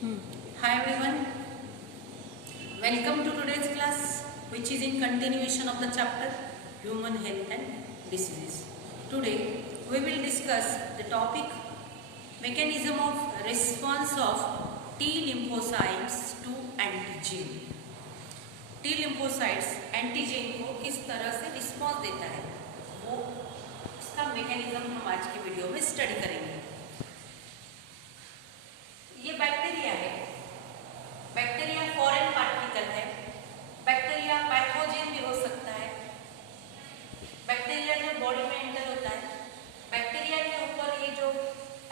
Hi everyone, welcome to today's class which is in continuation of the chapter Human Health and Diseases. Today we will discuss the topic mechanism of response of T lymphocytes to antigen. T lymphocytes antigen को किस तरह से response देता है वो इसका mechanism हम आज की वीडियो में स्टडी करेंगे। ये बैक्टीरिया है, बैक्टीरिया फॉरेन पार्टिकल है, बैक्टीरिया पैथोजन भी हो सकता है। बैक्टीरिया जो बॉडी में एंटर होता है, बैक्टीरिया के ऊपर ये जो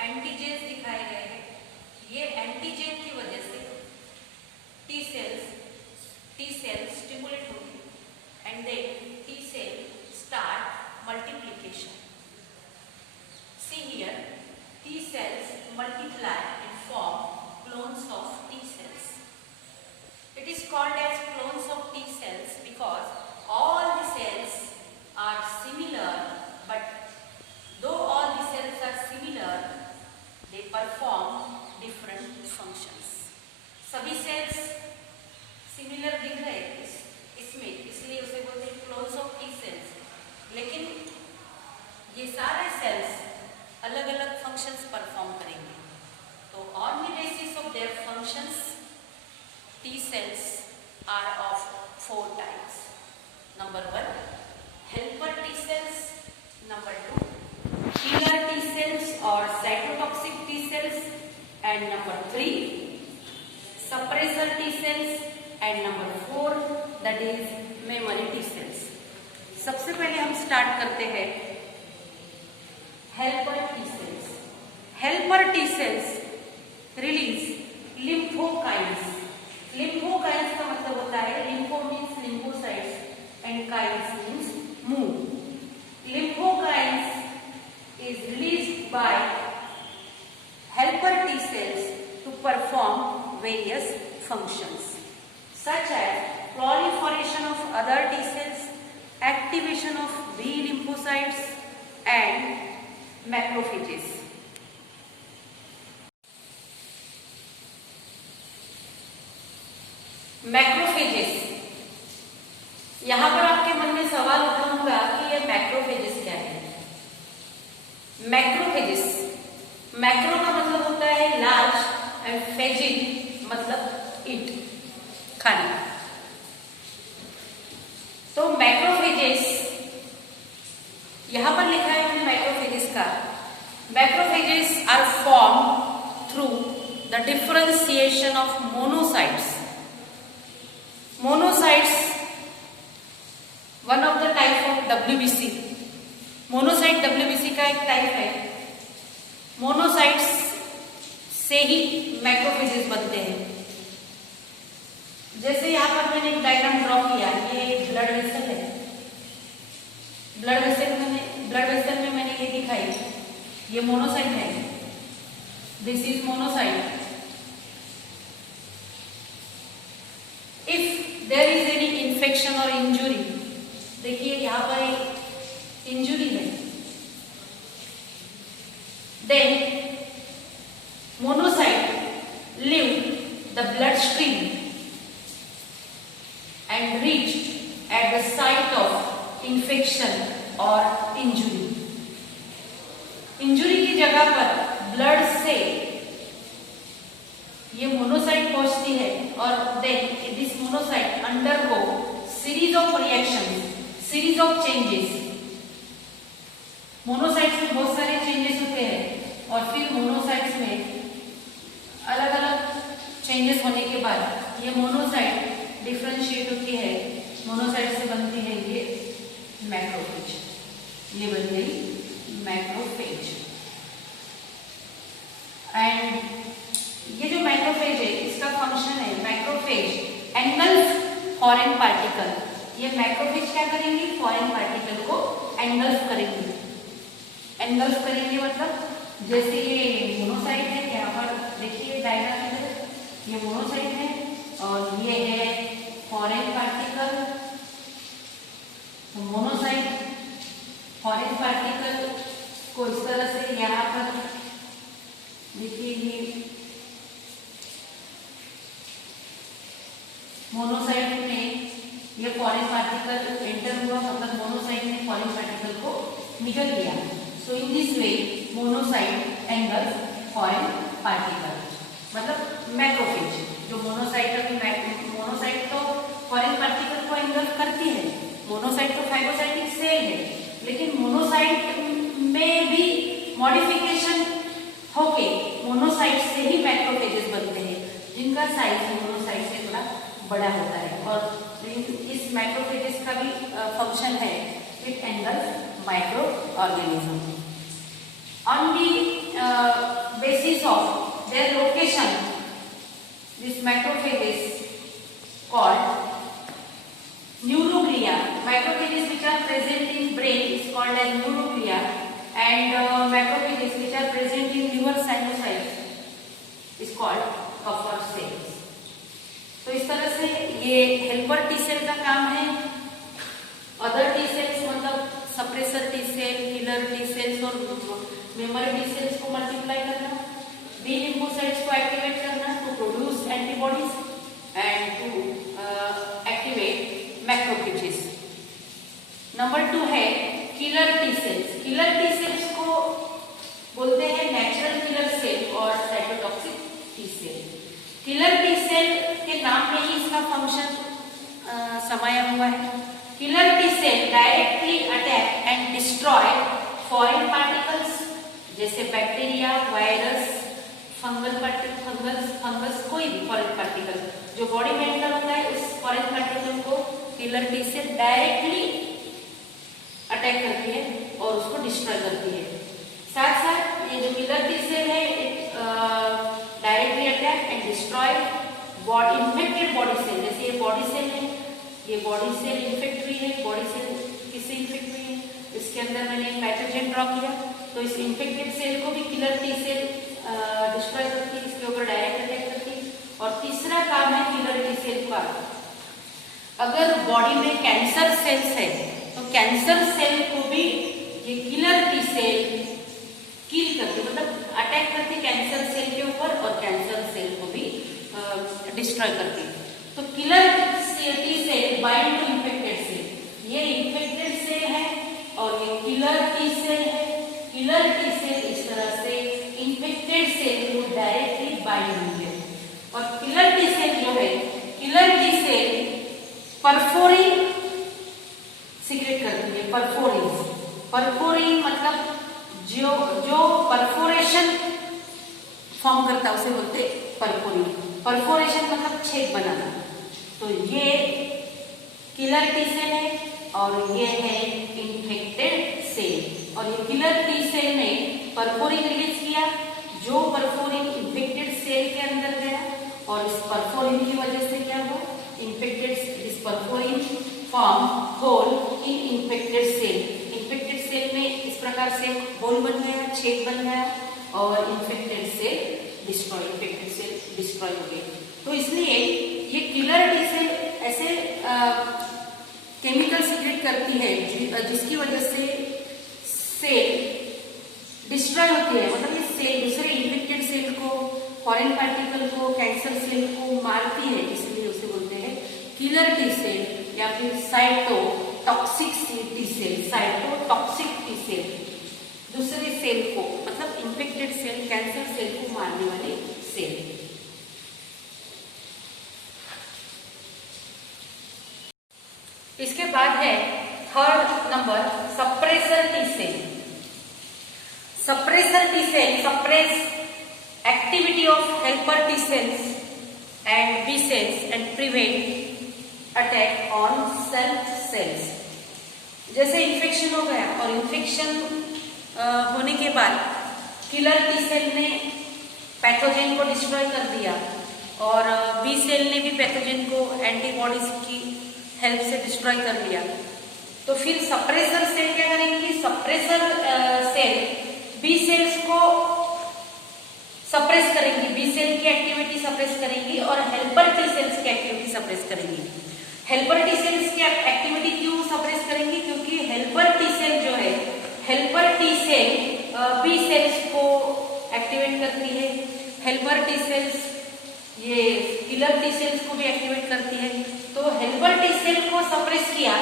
एंटीजेन्स दिखाए गए हैं, ये एंटीजन की वजह से टी सेल्स स्टिमुलेट होगी and then T cell start multiplication. See here, T cells multiply and form clones of T cells. It is called as clones of T cells because all the cells are similar, but though all the cells are similar, they perform different functions. सभी cells similar दिख रहे हैं इसमें, इसलिए उसे बोलते हैं clones of T cells. लेकिन ये सारे cells अलग अलग फंक्शंस परफॉर्म करेंगे। तो on the basis of their functions T cells are of 4 types. Number 1 helper T cells, number 2 killer T cells और cytotoxic T cells and number 3 suppressor T cells and number 4 that is memory T cells. सबसे पहले हम start करते हैं helper T cells. Helper T cells release lymphokines. Lymphokines का मतलब होता है lympho means lymphocytes and kines means move. लिम्फोकाइन्स is released by helper T cells to perform various functions such as proliferation of other T cells, activation of B lymphocytes and macrophages. Macrophages, यहां पर आपके मन में सवाल उठा होगा कि ये मैक्रोफेजेस क्या है। मैक्रोफेजेस, मैक्रो का मतलब होता है लार्ज एंड फेजिन मतलब ईट, खाना। तो मैक्रोफेजेस यहां पर लिखा है मैंने मैक्रोफेजेस का। Macrophages are form through the differentiation of monocytes. Monocytes one of the type of WBC. Monocyte WBC का एक टाइप है। मोनोसाइट्स से ही मैक्रोफेजेस बनते हैं। जैसे यहां पर मैंने एक डायग्राम ड्रॉ किया, ये ब्लड वेसल है। ब्लड वेसल में मैंने ये दिखाई, ये मोनोसाइट है, this is monocyte. If there is any infection और इंजुरी, देखिए यहां पर एक इंजुरी है, then monocyte leave the blood stream and reach at the site of infection और इंजुरी। इंजुरी की जगह पर ब्लड से ये मोनोसाइट पहुंचती है और then this monocyte undergo series of reaction, series of changes. Monocytes में बहुत सारे चेंजेस होते हैं और फिर मोनोसाइट्स में अलग अलग चेंजेस होने के बाद ये मोनोसाइट डिफरेंशिएट होती है। मोनोसाइट से बनती है ये मैक्रोफेज, ये बन गई मैक्रोफेज। एंड ये जो मैक्रोफेज है इसका फंक्शन है, मैक्रोफेज एंगल्फ फॉरेन पार्टिकल। ये मैक्रोफेज क्या करेंगे, फॉरेन पार्टिकल को एंगल्फ करेंगे। एंगल्फ करेंगे मतलब जैसे ये मोनोसाइट है, यहाँ पर देखिए डायग्राम में ये मोनोसाइट है और ये है foreign particle. Monocyte foreign particle को इस तरह से यहाँ पर देखिए ये मोनोसाइट में ये फॉरेन पार्टिकल एंटर हुआ, मतलब मोनोसाइट ने फॉरेन पार्टिकल को निकल लिया। So in this way monocyte engulfs foreign particle, मतलब मैक्रोफेज जो मोनोसाइट तो फॉरेन पार्टिकल को एंगल्फ करती है, मोनोसाइट तो फाइब्रोसाइटिक सेल है, लेकिन मोनोसाइट में भी मॉडिफिकेशन होके मोनोसाइट से ही मैक्रोफेजेस बनते हैं, जिनका साइज मोनोसाइट से थोड़ा बड़ा होता है। और इस मैक्रोफेजेस का भी फंक्शन है it engulf micro organism. On the basis of their location this macrophages called neuroglia. Macrophages which are present in brain is called as neuroglia, and macrophages which are present in liver sinusoids is called Kupffer cells. तो इस तरह से ये helper T cell का काम है। Other T cells मतलब suppressor T cell, killer T cells और मेमोरी टी सेल्स को मल्टीप्लाई करना, बी लिम्फोसाइट्स को एक्टिवेट करना to produce antibodies and to activate macrophages. Number 2 है killer T cells. Killer T cells को बोलते हैं नेचुरल किलर सेल और cytotoxic T cell. Killer T cell के नाम में ही इसका फंक्शन समाया हुआ है। Killer T cell directly attack and destroy foreign particles जैसे बैक्टीरिया, वायरस, फंगस कोई भी फॉरेन पार्टिकल जो बॉडी में एंटर होता है, उस फॉरेन पार्टिकल को killer T cell directly attack करती है और उसको डिस्ट्रॉय करती है। साथ साथ ये जो किलर टी सेल है it directly attack and destroy infected body cell. जैसे ये बॉडी सेल है, ये बॉडी सेल इन्फेक्ट हुई है। बॉडी सेल किससे इन्फेक्ट हुई है? इसके अंदर मैंने एक पैथोजन ड्रॉ किया, तो इस इन्फेक्टेड सेल को भी किलर टी सेल डिस्ट्रॉय करती है, इसके ऊपर डायरेक्ट अटैक करती है। और तीसरा काम है किलर टी सेल का, अगर बॉडी में कैंसर सेल्स है तो कैंसर सेल को भी ये किलर टी सेल किल करती, मतलब अटैक करती कैंसर सेल के ऊपर और कैंसर सेल को भी डिस्ट्रॉय करती। तो killer T cell bind to infected cell, ये इन्फेक्टेड सेल है और ये किलर टी सेल है। किलर टी सेल इस तरह से इन्फेक्टेड सेल को डायरेक्टली बाइंड होती है। और किलर टी सेल जो है, killer T cell perforin secrete करती है। परफोरिन मतलब जो परफोरेशन फॉर्म करता है उसे बोलते परफोरिन। परफोरेशन मतलब छेद बनाना। तो ये किलर टी सेल है और ये है इन्फेक्टेड सेल। और ये किलर टी सेल ने परफोरिन रिलीज किया, जो परफोरिन इन्फेक्टेड सेल के अंदर गया और इस परफोरिन की वजह से क्या हुआ, इस परफोरिन फॉर्म होल इन इन्फेक्टेड सेल। इन्फेक्टेड सेल में इस प्रकार से होल बन गया, छेद बन गया और इन्फेक्टेड सेल डिस्ट्रॉय हो गए। तो इसलिए ये किलर टी सेल ऐसे केमिकल सीक्रेट करती है जिसकी वजह से सेल डिस्ट्रॉय होती है, मतलब ये सेल दूसरे इन्फेक्टेड सेल को, फॉरेन पार्टिकल को, कैंसर सेल को मारती है, इसलिए उसे बोलते हैं किलर टी सेल या फिर cytotoxic T cell. Cytotoxic T cell दूसरे सेल को, मतलब इन्फेक्टेड सेल, कैंसर सेल को मारने वाली सेल। इसके बाद है third number suppressor T cell. Suppressor T cell suppress activity of helper T cells and B cells and prevent attack on self cells. जैसे इन्फेक्शन हो गया और इन्फेक्शन होने के बाद किलर टी सेल ने पैथोजन को डिस्ट्रॉय कर दिया और बी सेल ने भी पैथोजन को एंटीबॉडीज की हेल्प से डिस्ट्रॉय कर लिया। तो फिर सप्रेसर सेल क्या करेंगी? सप्रेसर सेल बी सेल्स को सप्रेस करेंगी, बी सेल की एक्टिविटी सप्रेस करेंगी और हेल्पर टी सेल्स की एक्टिविटी सप्रेस करेंगी। हेल्पर टी सेल्स की एक्टिविटी क्यों सप्रेस करेंगी? क्योंकि हेल्पर टी सेल जो है, helper T cell B cells को एक्टिवेट करती है। हेल्पर टी सेल्स ये किलर किलर टी सेल्स को भी एक्टिवेट करती है। तो हेल्पर टी सेल को सप्रेस किया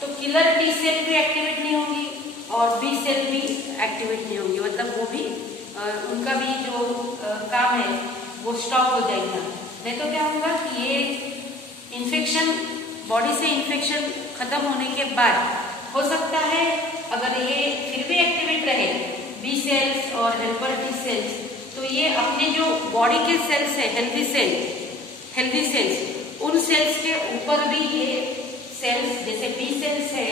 तो किलर टी सेल भी एक्टिवेट नहीं होंगी और बी सेल भी एक्टिवेट नहीं होंगी, मतलब वो भी उनका भी जो काम है वो स्टॉप हो जाएगा। नहीं तो क्या होगा कि ये इन्फेक्शन, बॉडी से इन्फेक्शन खत्म होने के बाद हो सकता है अगर ये फिर भी एक्टिवेट रहे बी सेल्स और हेल्पर टी सेल्स, तो ये अपने जो बॉडी के सेल्स है हेल्दी सेल्स, उन सेल्स के ऊपर भी ये सेल्स जैसे बी सेल्स है,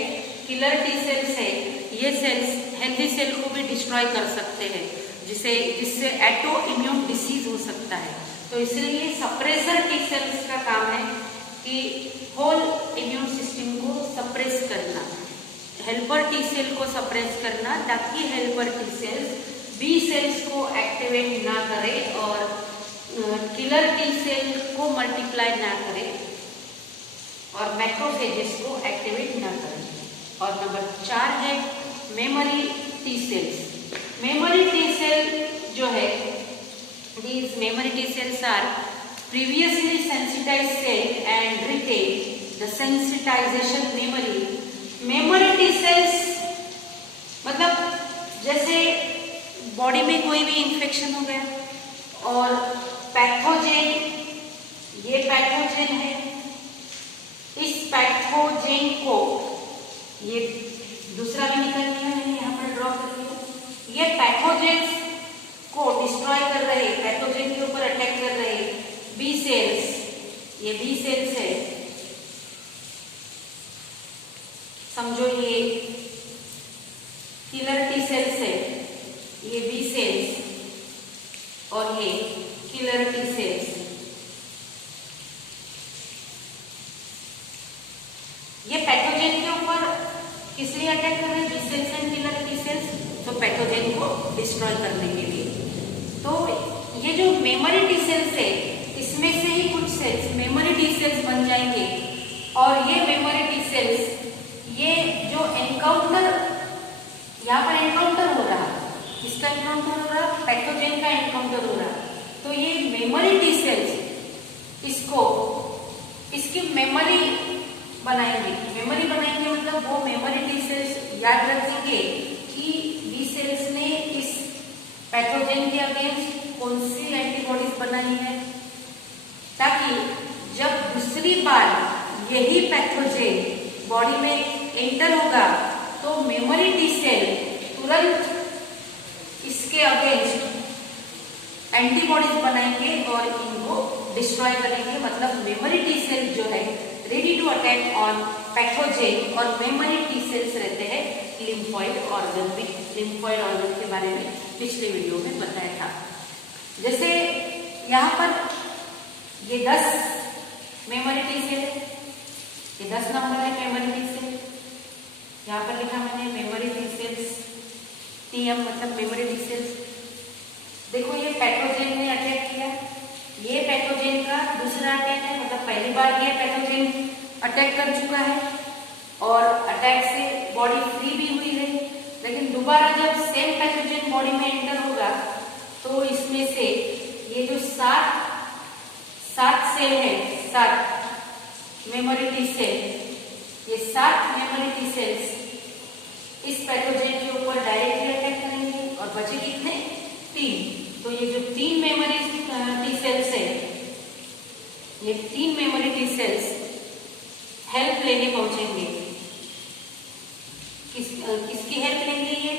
किलर टी सेल्स है, ये सेल्स हेल्दी सेल को भी डिस्ट्रॉय कर सकते हैं, जिससे एटो इम्यून डिसीज हो सकता है। तो इसलिए सप्रेसर टी सेल्स का काम है कि होल इम्यून सिस्टम को सप्रेस करना, हेल्पर टी सेल को सप्रेस करना, ताकि helper T cells B cells को एक्टिवेट ना करे और किलर टी सेल को मल्टीप्लाई ना करे और मैक्रोफेजेस को एक्टिवेट ना करे। और नंबर 4 है memory T cells. Memory T cell जो है, these memory T cells are previously sensitized cell and retain the sensitization memory। Memory T cells मतलब जैसे बॉडी में कोई भी इंफेक्शन हो गया और पैथोजेन, ये पैथोजेन है, इस पैथोजेन को, ये दूसरा भी निकल लिया मैंने यहाँ पर ड्रॉ कर दिया, ये पैथोजेन को डिस्ट्रॉय कर रहे, पैथोजेन के ऊपर अटैक कर रहे बी सेल्स, ये बी सेल्स है, समझो ये किलर टी सेल्स है, ये बी सेल्स और ये किलर टी सेल्स। ये पैथोजेन के ऊपर किस लिए अटैक कर रहे हैं, B cells and killer T cells, तो पैथोजेन को डिस्ट्रॉय करने के लिए। तो ये जो मेमोरी टी सेल्स है, इसमें से ही कुछ सेल्स मेमोरी टी सेल्स बन जाएंगे और ये मेमोरी टी सेल्स, ये जो एनकाउंटर, यहाँ पर एनकाउंटर हो रहा, किसका एनकाउंटर हो रहा, पैथोजेन का एनकाउंटर हो रहा, तो ये मेमोरी टी सेल्स इसको, इसकी मेमोरी बनाएंगे। मेमोरी बनाएंगे मतलब वो मेमोरी टी सेल्स याद रखेंगे कि बी सेल्स ने इस पैथोजेन के अगेंस्ट कौन सी एंटीबॉडीज बनाई है, ताकि जब दूसरी बार यही पैथोजेन बॉडी में एंटर होगा तो मेमोरी टी सेल तुरंत इसके अगेंस्ट एंटीबॉडीज बनाएंगे और इनको डिस्ट्रॉय करेंगे। मतलब मेमोरी टी सेल जो है ready to attack on pathogen, और मेमोरी टी सेल्स रहते हैं लिम्फॉइड ऑर्गन में। लिम्फॉइड ऑर्गन के बारे में पिछले वीडियो में बताया था। जैसे यहाँ पर ये 10 मेमोरी टी सेल है, ये 10 नंबर है मेमोरी टी सेल, यहाँ पर लिखा मैंने मेमोरी टी सेल्स, टीएम मतलब मेमोरी टी सेल्स। देखो ये पैथोजेन ने अटैक किया, ये पैथोजेन का दूसरा अटैक है, मतलब पहली बार ये पैथोजेन अटैक कर चुका है और अटैक से बॉडी फ्री भी हुई है, लेकिन दोबारा जब सेम पैथोजेन बॉडी में एंटर होगा तो इसमें से ये जो 7 सेल है, 7 मेमोरी टी सेल, ये 7 मेमोरी टी सेल्स इस पैथोजेन के ऊपर डायरेक्टली अटैक करेंगे और बचे कितने, 3। तो ये जो 3 मेमोरी टी सेल्स है, ये 3 मेमोरी टी सेल्स हेल्प लेने पहुंचेंगे। किसकी हेल्प लेंगे, ये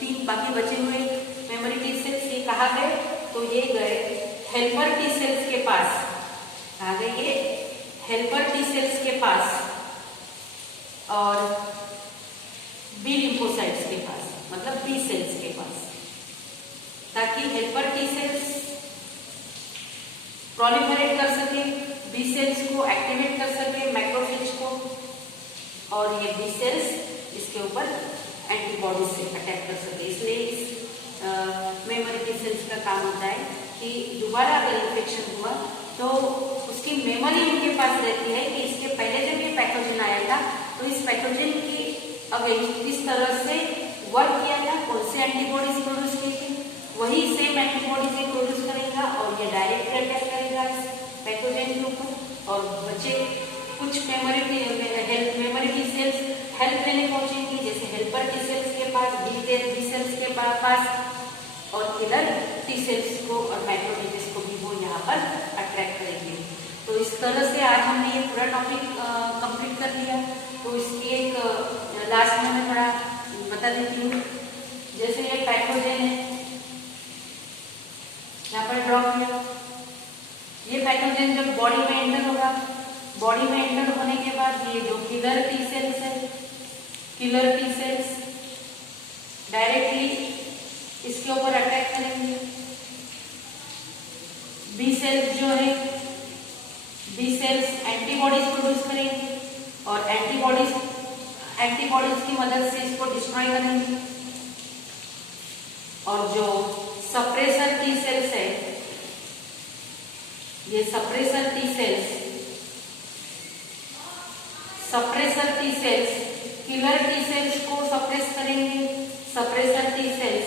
3 बाकी बचे हुए मेमोरी टी सेल्स, ये कहाँ गए, तो ये गए हेल्पर टी सेल्स के पास। कहाँ गए ये, हेल्पर टी सेल्स के पास और बी लिम्फोसाइट्स के पास, मतलब बी सेल्स के पास, ताकि हेल्पर टी सेल्स प्रोलिफरेट कर सके, बी सेल्स को एक्टिवेट कर सके, मैक्रोफेज को, और ये बी सेल्स इसके ऊपर एंटीबॉडीज से अटैक कर सके। इसलिए इस मेमोरी टी सेल्स का काम होता है कि दोबारा अगर इन्फेक्शन हुआ तो उसकी मेमोरी उनके पास रहती है कि इसके पहले जब ये पैथोजेन आया था तो इस पैथोजेन की अगेंस्ट किस तरह से वर्क किया था, कौन से एंटीबॉडीज प्रोड्यूस किए थे, वही सेम एंटीबॉडीज प्रोड्यूस करेगा और ये डायरेक्ट अटैक करेगा इस बच्चे कुछ मेमोरी टी सेल्स हेल्प लेने पहुंचेंगे, जैसे हेल्पर टी सेल्स के पास, बी सेल्स के पास, और किलर टी सेल्स को और मैक्रोफेजेस को भी वो यहाँ पर अट्रैक्ट करेंगे। तो इस तरह से आज हमने ये पूरा टॉपिक कंप्लीट कर लिया। तो इसकी एक लास्ट में मैं थोड़ा बता देती हूँ। जैसे ये पैथोजेन है, यहाँ पर ड्रॉ किया। ये पैथोजेन जब बॉडी में एंटर होगा, बॉडी में एंटर होने के बाद ये जो किलर टी सेल्स है, किलर टी सेल्स डायरेक्टली इसके ऊपर अटैक करेंगे। बी सेल्स जो है, बी सेल्स एंटीबॉडीज प्रोड्यूस करेंगे और एंटीबॉडीज की मदद से इसको डिस्ट्रॉय करेंगे। और जो सप्रेसर टी सेल्स है, ये suppressor T cells killer T cells को सप्रेस करेंगे, suppressor T cells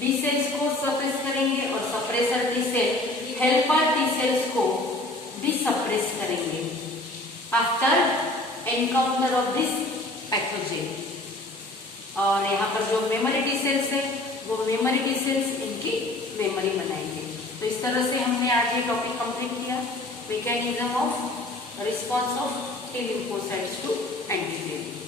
B cells को सप्रेस करेंगे और suppressor T cell helper T cells को भी सप्रेस करेंगे after encounter of this pathogen. और यहाँ पर जो मेमोरी टी सेल्स है, वो मेमोरी टी सेल्स इनकी मेमोरी बनाएंगे। तो इस तरह से हमने आज ये टॉपिक कंप्लीट किया, mechanism of response of T lymphocytes to antibody.